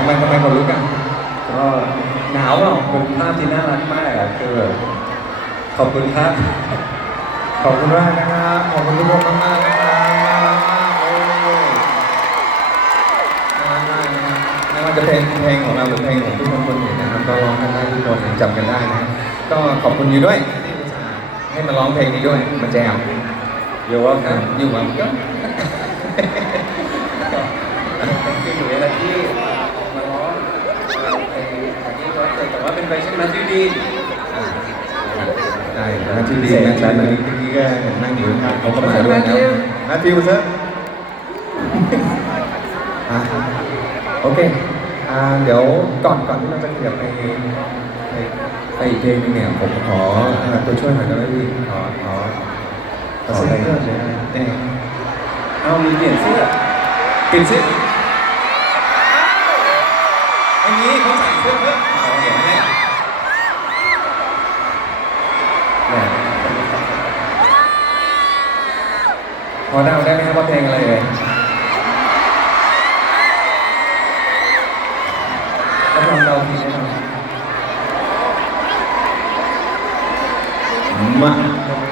ทำไมทำไมคนรู้กันก็หนาวอะเป็นภาพที่น่ารักมากอะคือแบบขอบคุณครับ ขอบคุณมากนะครับขอบคุณทุกคนมากๆนะครับน่ารักมากเลยน่ารักมากนะครับไม่ว่าจะเพลงเพลงของเราหรือเพลงของทุกคนคนอื่นนะครับก็ร้องกันได้ทุกคนจำกันได้นะก็ขอบคุณอยู่ด้วยที่อุตส่าห์ให้มาร้องเพลงนี้ด้วยมาแจมเดี๋ยวว่าค อะ รับ อยู่กับก็ คืออยู่ในอะไรที่มาร้องเพลงของที่ร้องแต่ ว่าเป็นเวอร์ชันมาที่ดีได้นะที่ดีนะชั้นนี้ที่ก็นั่งอยู่ข้างๆเขาก็มาด้วยนะมาทิวซอะโอเคเดี๋ยวก่อนก่อนที่เราจะขยับไปไปไปอีกเพลงนึงเนี่ยผมขอตัวช่วยหน่อยได้ไหมพี่ขอขอขอเสื้อเลยนะเนี่ยเอามีเปลี่ยนเสื้อเปลี่ยนเสื้ออันนี้เขาใส่เสื้อเพิ่มอ๋อเห็นไหมเนี่ยแหม่ พอเดาได้ไหมครับว่าเพลงอะไรเอ่ยรับรองเราผิดแน่นอนมาเรามา